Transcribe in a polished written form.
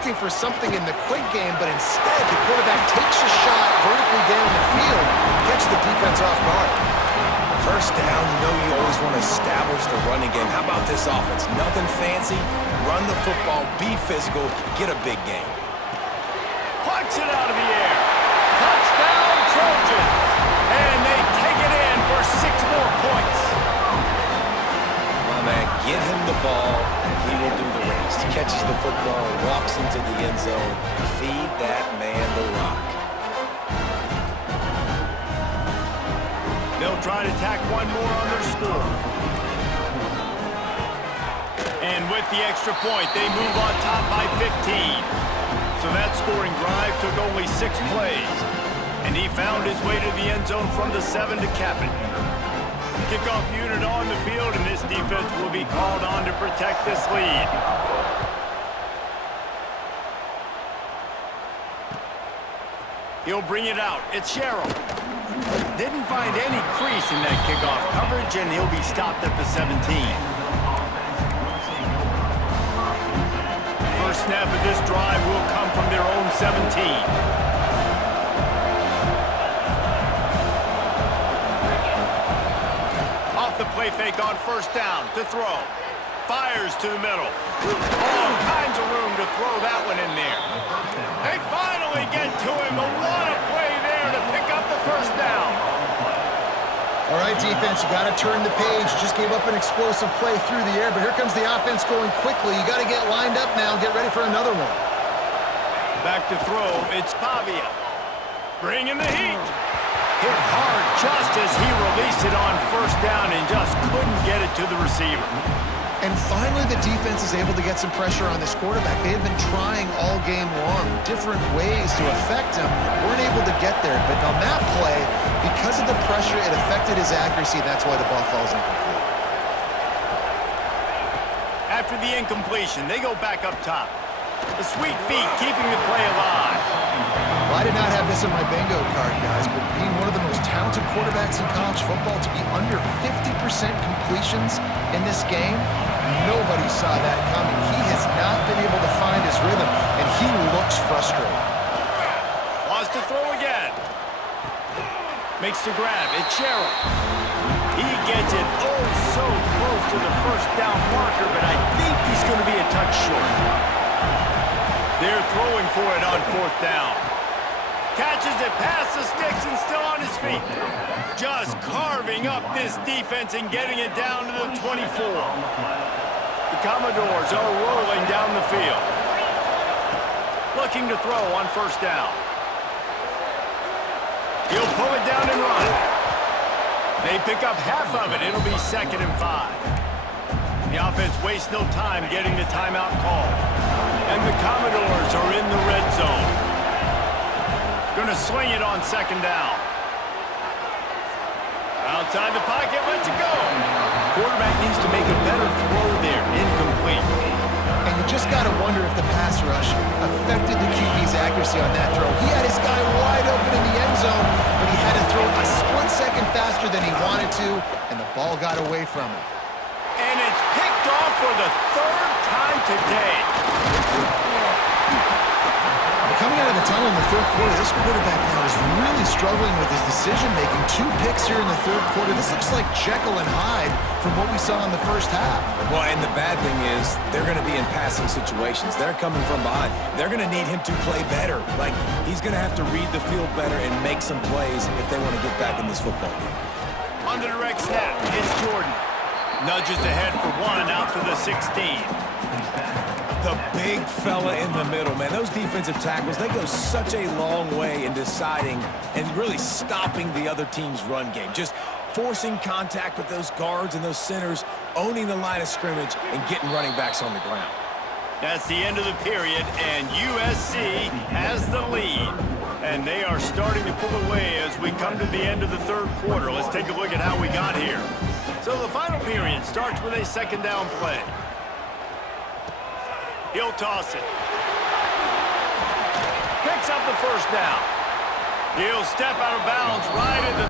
looking for something in the quick game, but instead the quarterback takes a shot vertically down the field, gets the defense off guard. First down, you know you always want to establish the running game. How about this offense? Nothing fancy. Run the football, be physical, get a big game. Punts it out of the air. Touchdown, Trojans. And they take it in for 6 more points. My man, get him the ball. He will do the rest. Catches the football, walks into the end zone. Feed that man the rock. They'll try to tack one more on their score. And with the extra point, they move on top by 15. So that scoring drive took only 6 plays. And he found his way to the end zone from the 7 to cap it. Kickoff unit on the field, and this defense will be called on to protect this lead. He'll bring it out. It's Sherrill. Didn't find any crease in that kickoff coverage, and he'll be stopped at the 17. First snap of this drive will come from their own 17. The play fake on first down to throw. Fires to the middle. All kinds of room to throw that one in there. They finally get to him. But what a play there to pick up the first down. All right, defense, you got to turn the page. Just gave up an explosive play through the air, but here comes the offense going quickly. You got to get lined up now and get ready for another one. Back to throw. It's Pavia. Bringing the heat. Hit hard just as he released it on first down and just couldn't get it to the receiver. And finally, the defense is able to get some pressure on this quarterback. They have been trying all game long, different ways to affect him. Weren't able to get there, but on that play, because of the pressure, it affected his accuracy. That's why the ball falls incomplete. After the incompletion, they go back up top. The sweet feet keeping the play alive. Well, I did not have this in my bingo card, guys, but being one of the most talented quarterbacks in college football, to be under 50% completions in this game, nobody saw that coming. He has not been able to find his rhythm, and he looks frustrated. Wants to throw again. Makes the grab. It's Sherrill. He gets it oh so close to the first down marker, but I think he's going to be a touch short. They're throwing for it on fourth down. Catches it past the sticks and still on his feet. Just carving up this defense and getting it down to the 24. The Commodores are rolling down the field. Looking to throw on first down. He'll pull it down and run. They pick up half of it. It'll be 2nd and 5. The offense wastes no time getting the timeout call. And the Commodores are in the red zone. Gonna swing it on 2nd down. Outside the pocket, lets it go. Quarterback needs to make a better throw there. Incomplete. And you just got to wonder if the pass rush affected the QB's accuracy on that throw. He had his guy wide open in the end zone, but he had to throw a split second faster than he wanted to, and the ball got away from him. And it's picked off for the 3rd time today. Coming out of the tunnel in the 3rd quarter, this quarterback now is really struggling with his decision-making. 2 picks here in the 3rd quarter. This looks like Jekyll and Hyde from what we saw in the first half. Well, and the bad thing is they're going to be in passing situations. They're coming from behind. They're going to need him to play better. Like, he's going to have to read the field better and make some plays if they want to get back in this football game. On the direct snap, it's Jordan. Nudges ahead for 1 out to the 16. The big fella in the middle, man. Those defensive tackles, they go such a long way in deciding and really stopping the other team's run game. Just forcing contact with those guards and those centers, owning the line of scrimmage, and getting running backs on the ground. That's the end of the period, and USC has the lead. And they are starting to pull away as we come to the end of the 3rd quarter. Let's take a look at how we got here. So the final period starts with a 2nd down play. He'll toss it. Picks up the first down. He'll step out of bounds right at the